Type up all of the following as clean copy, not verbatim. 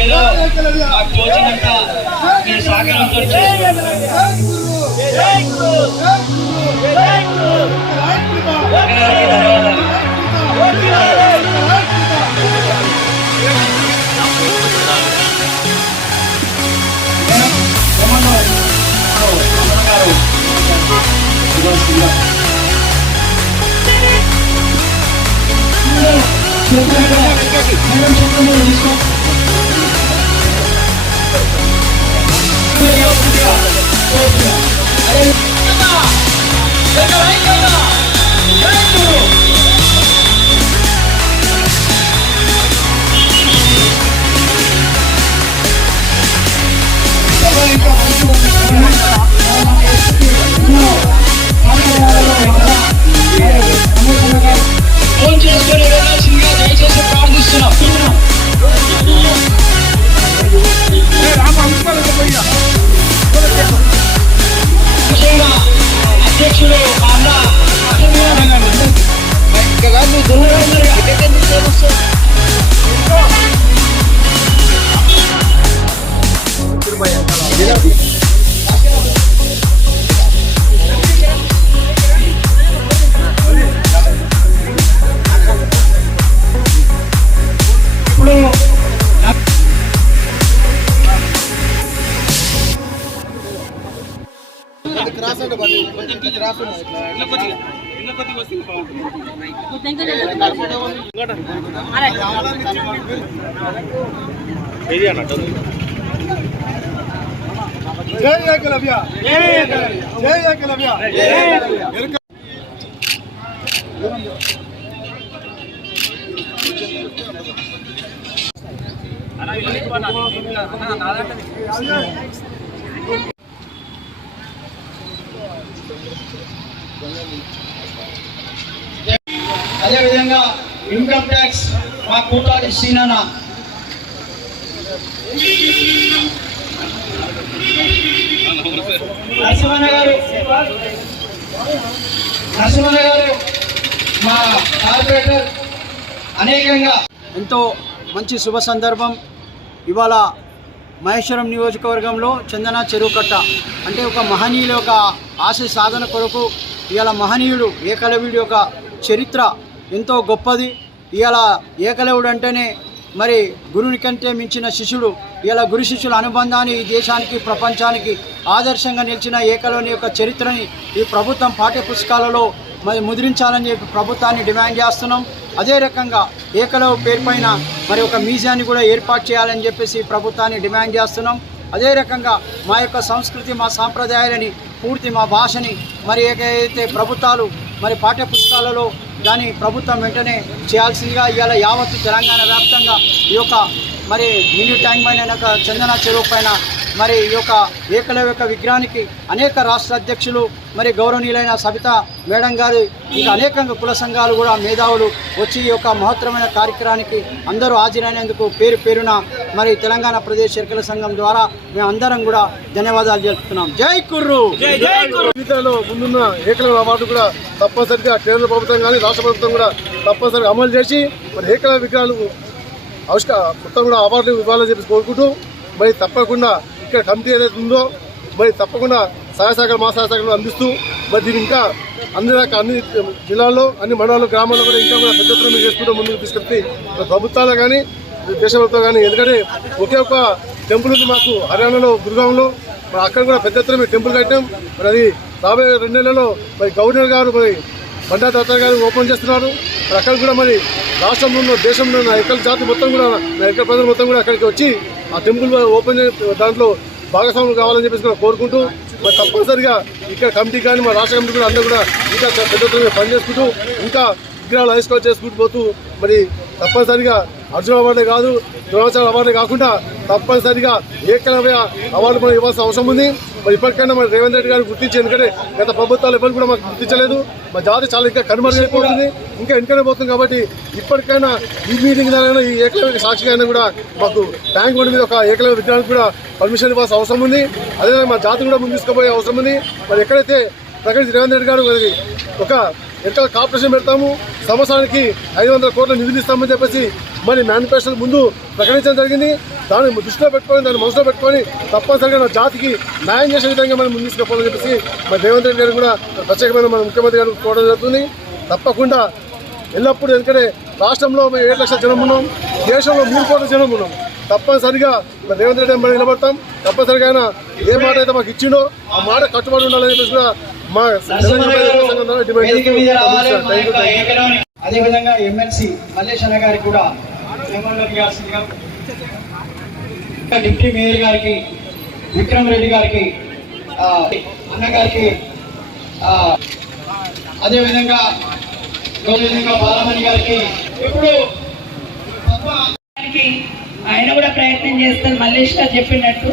ఏదో నాకు తోచినంత మీ సహకారంతో ఫోన్ చేసుకొని వెళ్ళాల్సిందిగా దయచేసి ప్రార్థిస్తున్నాం. ముఖ్యంగా అధ్యక్షులు మా అన్న జై ఏకలవ్య, జై ఏకలవ్య. అదేవిధంగా ఇన్కమ్ ట్యాక్స్ మా కూటాలి సీనన్న, నరసింహన్న గారు మా కార్పొరేటర్. అనేకంగా ఎంతో మంచి శుభ సందర్భం. ఇవాళ మహేశ్వరం నియోజకవర్గంలో చందన చెరువు కట్ట అంటే ఒక మహనీయుల యొక్క ఆశ సాధన కొరకు ఇవాళ మహనీయుడు ఏకలవ్యుడి యొక్క చరిత్ర ఎంతో గొప్పది. ఇవాళ ఏకలవ్యుడు అంటేనే మరి గురుని కంటే మించిన శిష్యుడు. ఇలా గురు శిష్యుల అనుబంధాన్ని ఈ దేశానికి ప్రపంచానికి ఆదర్శంగా నిలిచిన ఏకలవ్యుని యొక్క చరిత్రని ఈ ప్రభుత్వం పాఠ్యపుస్తకాలలో మరి ముద్రించాలని చెప్పి ప్రభుత్వాన్ని డిమాండ్ చేస్తున్నాం. అదే రకంగా ఏకలవ్య పేరు పైన మరి ఒక మ్యూజియాన్ని కూడా ఏర్పాటు చేయాలని చెప్పేసి ప్రభుత్వాన్ని డిమాండ్ చేస్తున్నాం. అదే రకంగా మా యొక్క సంస్కృతి మా సాంప్రదాయాలని పూర్తి మా భాషని మరి ఏకైతే ప్రభుత్వాలు మరి పాఠ్యపుస్తకాలలో దాని ప్రభుత్వం వెంటనే చేయాల్సిందిగా ఇవాళ యావత్తు తెలంగాణ వ్యాప్తంగా ఈ యొక్క మరి మినీ ట్యాంక్ పైన చందన చెరువు పైన మరి ఈ యొక్క ఏకలవ్య యొక్క విగ్రహానికి అనేక రాష్ట్ర అధ్యక్షులు మరి గౌరవనీయులైన సబితా మేడం గారు ఇంకా అనేకంగా కుల సంఘాలు కూడా మేధావులు వచ్చి ఈ యొక్క మహత్తరమైన కార్యక్రమానికి అందరూ హాజరైనందుకు పేరు పేరున మరి తెలంగాణ ప్రదేశ్ ఎన్నికల సంఘం ద్వారా మేము అందరం కూడా ధన్యవాదాలు తెలుపుతున్నాం. జై కుర్రు. జీవితంలో ముందున్న ఏకలవ్య అవార్డు కూడా తప్పనిసరిగా కేంద్ర ప్రభుత్వం కానీ రాష్ట్ర ప్రభుత్వం కూడా తప్పనిసరిగా అమలు చేసి మరి ఏకలవ్య విగ్రహాలు మొత్తం కూడా అవార్డు ఇవ్వాలని చెప్పి కోరుకుంటూ మరి తప్పకుండా ఇక్కడ కమిటీ ఏదైతే ఉందో మరి తప్పకుండా సహాయ సహకారం మా సహాయ సహకారం అందిస్తూ మరి దీన్ని ఇంకా అన్ని జిల్లాల్లో అన్ని మండలాల్లో గ్రామాల్లో కూడా ఇంకా కూడా పెద్ద ఎత్తున చేసుకుంటూ ముందుకు తీసుకెళ్తే ప్రభుత్వాలు కానీ దేశ ప్రభుత్వం కానీ, ఎందుకంటే ఒకే ఒక టెంపుల్ ఉంది మాకు హర్యానాలో గురుగాంలో, మరి అక్కడ కూడా పెద్ద ఎత్తున మేము టెంపుల్ కట్టాం. మరి అది రాబోయే 2 నెలల్లో మరి గవర్నర్ గారు మరి బండారు దత్తాత్రేయ గారు ఓపెన్ చేస్తున్నారు. మరి అక్కడ కూడా మరి రాష్ట్రంలో ఉన్న దేశంలో ఉన్న ఎక్కల జాతి మొత్తం కూడా ఎక్కల ప్రజలు మొత్తం కూడా అక్కడికి వచ్చి ఆ టెంపుల్ ఓపెన్ దాంట్లో భాగస్వాములు కావాలని చెప్పేసి కూడా కోరుకుంటూ మరి తప్పనిసరిగా ఇక్కడ కమిటీ కానీ మా రాష్ట్ర కమిటీ కూడా అందరూ కూడా ఇంకా పెద్ద ఎత్తున పనిచేసుకుంటూ ఇంకా విగ్రహాలు హైస్కోర్ చేసుకుంటూ పోతూ మరి తప్పనిసరిగా అర్జున అవార్డే కాదు, ద్రోణాచార్య అవార్డే కాకుండా తప్పనిసరిగా ఏకలవ్య అవార్డు మనం ఇవ్వాల్సిన అవసరం ఉంది. మరి ఇప్పటికైనా మరి రేవంత్ రెడ్డి గారు గుర్తించి, ఎందుకంటే గత ప్రభుత్వాలు ఎవరు కూడా మాకు గుర్తించలేదు. మా జాతి చాలా ఇంకా కనుమరుగైపోతుంది, ఇంకా వెనుకనే పోతుంది. కాబట్టి ఇప్పటికైనా ఈ మీటింగ్ ద్వారా ఈ ఏకలవ్య సాక్షిగా అయినా కూడా మాకు ట్యాంక్ బండ్ మీద ఒక ఏకలవ్య విగ్రహానికి కూడా పర్మిషన్ ఇవ్వాల్సిన అవసరం ఉంది. అదేవిధంగా మా జాతి కూడా ముందు తీసుకుపోయే అవసరం ఉంది. మరి ఎక్కడైతే ప్రకటించి రేవంత్ రెడ్డి గారు ఒక ఎక్కడ కార్పొరేషన్ పెడతాము, సంవత్సరానికి 500 కోట్ల నిధులు ఇస్తామని చెప్పేసి మరి మేనిఫెస్టో ముందు ప్రకటించడం జరిగింది. దాన్ని దృష్టిలో పెట్టుకొని, దాన్ని మనసులో పెట్టుకొని తప్పనిసరిగా నా జాతికి న్యాయం చేసే విధంగా మనం ముందు తీసుకుపోవాలని చెప్పేసి మరి రేవంత్ రెడ్డి గారు కూడా ప్రత్యేకమైన మన ముఖ్యమంత్రి గారు కోరడం జరుగుతుంది. తప్పకుండా ఎల్లప్పుడూ, ఎందుకంటే రాష్ట్రంలో మేము 7 లక్షల జనం ఉన్నాం, దేశంలో 3 కోట్ల జనం ఉన్నాం. తప్పనిసరిగా మరి రేవంత్ రెడ్డి మనం నిలబడతాం. తప్పనిసరిగా ఆయన ఏ మాట అయితే మాకు ఇచ్చిండో ఆ మాట కట్టుబడి ఉండాలని చెప్పేసి కూడా మా అదేవిధంగా ఎమ్మెల్సీ మల్లేష్ అన్న గారికి కూడా డిప్యూటీ మేయర్ గారికి, విక్రమ్ రెడ్డి గారికి, అన్నగారికి, అదేవిధంగా బాలమణి గారికి ఇప్పుడు ఆయన కూడా ప్రయత్నం చేస్తారు. మల్లేష్ గారు చెప్పినట్టు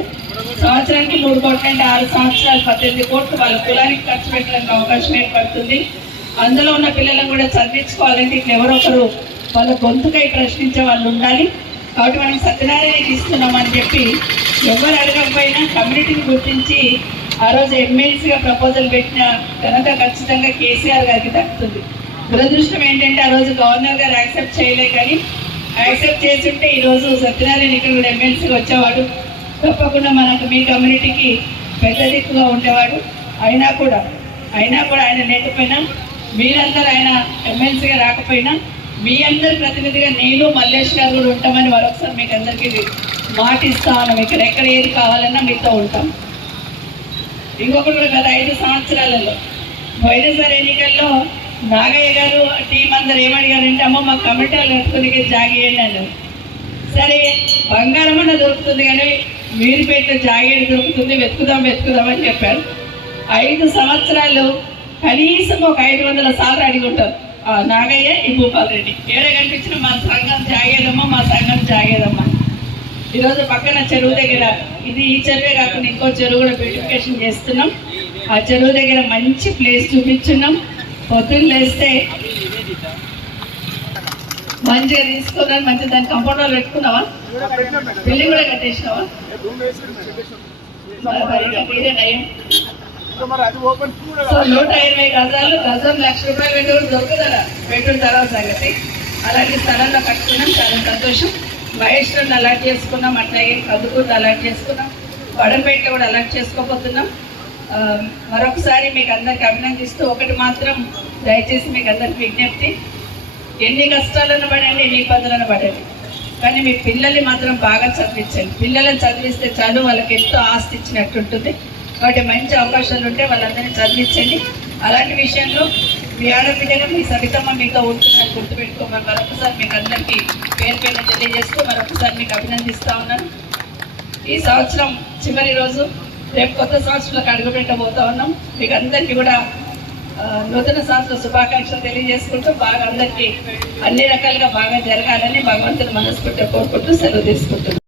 సంవత్సరానికి 3 కోట్ల అంటే 6 సంవత్సరాలు 18 కోట్లు వాళ్ళ కులానికి ఖర్చు పెట్టడానికి అవకాశం ఏర్పడుతుంది. అందులో ఉన్న పిల్లలను కూడా చదివించుకోవాలంటే ఇట్లా ఎవరో ఒకరు వాళ్ళ గొంతుకై ప్రశ్నించే వాళ్ళు ఉండాలి. కాబట్టి మనం సత్యనారాయణకి ఇస్తున్నామని చెప్పి ఎవరు అడగకపోయినా కమ్యూనిటీని గుర్తించి ఆ రోజు ఎమ్మెల్సీగా ప్రపోజల్ పెట్టిన ఘనత ఖచ్చితంగా కేసీఆర్ గారికి దక్కుతుంది. దురదృష్టం ఏంటంటే ఆ రోజు గవర్నర్ గారు యాక్సెప్ట్ చేయలే, కానీ యాక్సెప్ట్ చేస్తుంటే ఈరోజు సత్యనారాయణ ఇక్కడ కూడా ఎమ్మెల్సీగా వచ్చేవాడు. తప్పకుండా మనకు మీ కమ్యూనిటీకి పెద్ద దిక్కుగా ఉండేవాడు. అయినా కూడా ఆయన లేకపోయినా, మీరందరూ ఆయన ఎమ్మెల్సీగా రాకపోయినా మీ అందరి ప్రతినిధిగా నేను మల్లేష్ గారు కూడా ఉంటామని మరొకసారి మీకు అందరికీ మాట ఇస్తాను. ఇక్కడ ఎక్కడ ఏది కావాలన్నా మీతో ఉంటాం. ఇంకొకటి కూడా గత 5 సంవత్సరాలలో పోయినసారి ఎన్నికల్లో నాగయ్య గారు టీం అందరు ఏమడిగారంటే, అమ్మ మా కమిటీలు కట్టుకునే జాగేయండి అన్నారు. సరే బంగారం అన్న దొరుకుతుంది కానీ వీరిపేటలో జాగేడు దొరుకుతుంది, వెతుకుదాం అని చెప్పారు. 5 సంవత్సరాలు కనీసం ఒక 500 సార్లు అడిగి ఉంటారు నాగయ్య, ఈ భూపాల్ రెడ్డి ఏడే కనిపించిన మా సంఘం జాగేదమ్మా. ఈరోజు పక్కన చెరువు దగ్గర, ఇది ఈ చెరువే కాకుండా ఇంకో చెరువు కూడా బ్యూటిఫికేషన్ చేస్తున్నాం. ఆ చెరువు దగ్గర మంచి ప్లేస్ చూపించున్నాం. పొద్దున్న లేస్తే మంచిగా తీసుకున్నాను, మంచిగా దాని కంపౌండర్లు పెట్టుకున్నావా, బిల్డింగ్ కూడా కట్టేసినావా? సో 120 గజాలు, గజం ₹1,00,000 పెట్టి కూడా దొరుకుతుందా పెట్టిన తర్వాత సంగతి. అలాంటి స్థలంలో కట్టుకున్నాం, చాలా సంతోషం. మహేశ్వరం అలాట్ చేసుకున్నాం, అట్లాగే కదుకూరు అలాట్ చేసుకున్నాం, వడంపేట కూడా అలాట్ చేసుకోబోతున్నాం. మరొకసారి మీకు అందరికి అభినందిస్తూ ఒకటి మాత్రం దయచేసి మీకు అందరికి విజ్ఞప్తి, ఎన్ని కష్టాలను పడండి, ఎన్ని ఇబ్బందులను పడండి, కానీ మీ పిల్లల్ని మాత్రం బాగా చదివించండి. పిల్లలను చదివిస్తే చాలు, వాళ్ళకి ఎంతో ఆస్తి ఇచ్చినట్టు ఉంటుంది. కాబట్టి మంచి అవకాశాలు ఉంటే వాళ్ళందరినీ చదివించండి. అలాంటి విషయంలో మీ ఆడపిల్లగా మీ సవితమ్మ మీతో ఉంటుందని గుర్తుపెట్టుకోమని మరొకసారి మీకు అందరికీ పేరు తెలియజేస్తూ మరొకసారి మీకు అభినందిస్తూ ఉన్నాను. ఈ సంవత్సరం చివరి రోజు, రేపు కొత్త సంవత్సరంలోకి అడుగుపెట్టబోతా ఉన్నాం. మీకు అందరికీ కూడా నూతన సంవత్సర శుభాకాంక్షలు తెలియజేసుకుంటూ బాగా అందరికీ అన్ని రకాలుగా బాగా జరగాలని భగవంతుని మనస్ఫూర్తిగా కోరుకుంటూ సెలవు తీసుకుంటున్నాం.